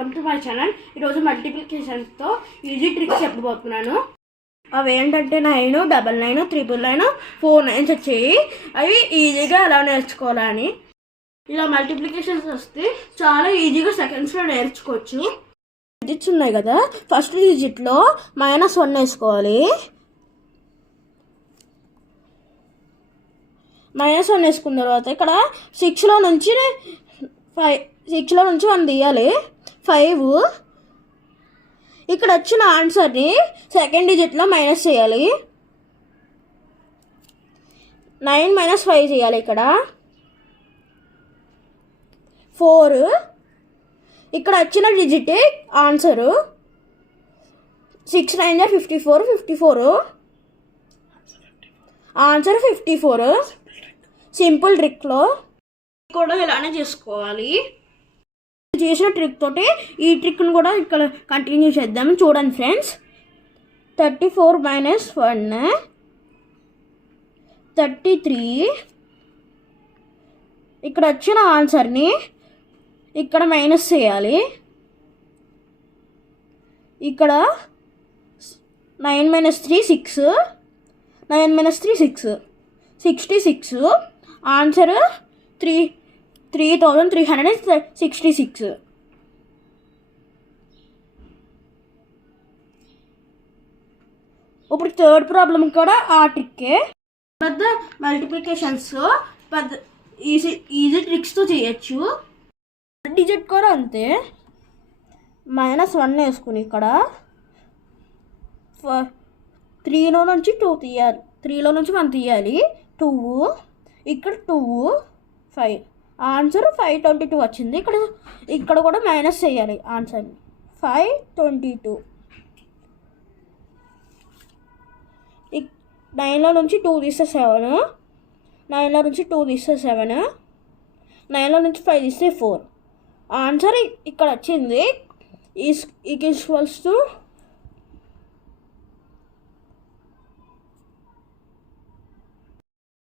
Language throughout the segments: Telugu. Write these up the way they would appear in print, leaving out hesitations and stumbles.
Welcome to my channel. ఈరోజు మల్టిప్లికేషన్తో ఈజీ ట్రిక్స్ చెప్పబోతున్నాను. అవి ఏంటంటే 9, 99, 999, 49 వచ్చాయి. అవి ఈజీగా ఎలా నేర్చుకోవాలని. ఇలా మల్టిప్లికేషన్స్ వస్తే చాలా ఈజీగా సెకండ్స్లో నేర్చుకోవచ్చు. డిజిట్స్ ఉన్నాయి కదా, ఫస్ట్ డిజిట్లో -1 వేసుకోవాలి. -1 వేసుకున్న తర్వాత ఇక్కడ 6లో నుంచి 1 తీయాలి. 5 ఇక్కడ వచ్చిన ఆన్సర్ని సెకండ్ డిజిట్లో మైనస్ చేయాలి. 9 - 5 చేయాలి. ఇక్కడ 4 ఇక్కడ వచ్చిన డిజిట్ ఆన్సరు. 6 9 54, 54 ఆన్సర్ 54. సింపుల్ ట్రిక్లో కూడా ఇలానే చేసుకోవాలి. చేసిన ట్రిక్ తోటి ఈ ట్రిక్ను కూడా ఇక్కడ కంటిన్యూ చేద్దాం. చూడండి ఫ్రెండ్స్, 34 - 1 33. ఇక్కడ వచ్చిన ఆన్సర్ని ఇక్కడ మైనస్ చేయాలి. ఇక్కడ 9 - 3 6, 9 - 3 6, 66 ఆన్సర్ 3366. ఇప్పుడు థర్డ్ ప్రాబ్లం కూడా ఆ ట్రిక్కే. పెద్ద మల్టిప్లికేషన్స్ పెద్ద ఈజీ ట్రిక్స్తో చేయొచ్చు. డిజిట్ కూడా అంతే. -1 వేసుకుని ఇక్కడ 3లో నుంచి 2 తీయాలి. 3లో నుంచి 1 తీయాలి. 2 ఇక్కడ 2 5 ఆన్సర్ 522 వచ్చింది. ఇక్కడ కూడా మైనస్ చేయాలి ఆన్సర్ని. 522. 9లో నుంచి 2 తీస్తే 7, 9లో నుంచి 2 తీస్తే 7, 9లో నుంచి 5 తీస్తే 4 ఆన్సర్ ఇక్కడ వచ్చింది. Equals to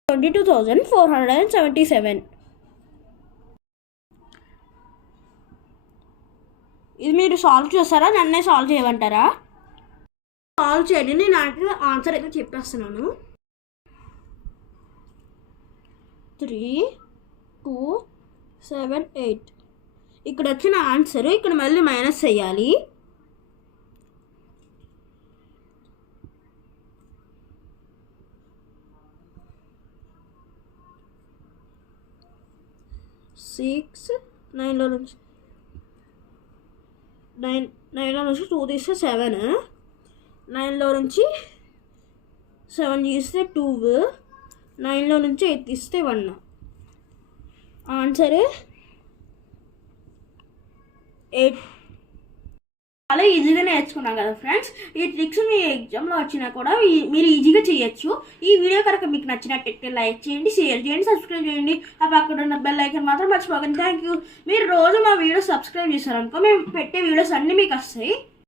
22,477. ఇది మీరు సాల్వ్ చేస్తారా, నన్నే సాల్వ్ చేయమంటారా? సాల్వ్ చేయండి, నేను ఆన్సర్ అయితే చెప్పేస్తున్నాను. 3 2 7 8 ఇక్కడ వచ్చిన ఆన్సర్ ఇక్కడ మళ్ళీ మైనస్ చేయాలి. సిక్స్ 9లో నుంచి 2 తీస్తే 7, 9లో నుంచి 7 తీస్తే 2, 9లో నుంచి 8 తీస్తే 1 ఆన్సర్ 8. చాలా ఈజీగా నేర్చుకున్నాం కదా ఫ్రెండ్స్. ఈ ట్రిక్స్ మీ ఎగ్జామ్లో వచ్చినా కూడా మీరు ఈజీగా చేయొచ్చు. ఈ వీడియో కనుక మీకు నచ్చినట్టయితే లైక్ చేయండి, షేర్ చేయండి, సబ్స్క్రైబ్ చేయండి. ఆ పక్కన ఉన్న బెల్ ఐకాన్ మాత్రం మర్చిపోకండి. Thank you. మీరు రోజు మా వీడియో సబ్స్క్రైబ్ చేశారనుకో మేము పెట్టే వీడియోస్ అన్నీ మీకు వస్తాయి.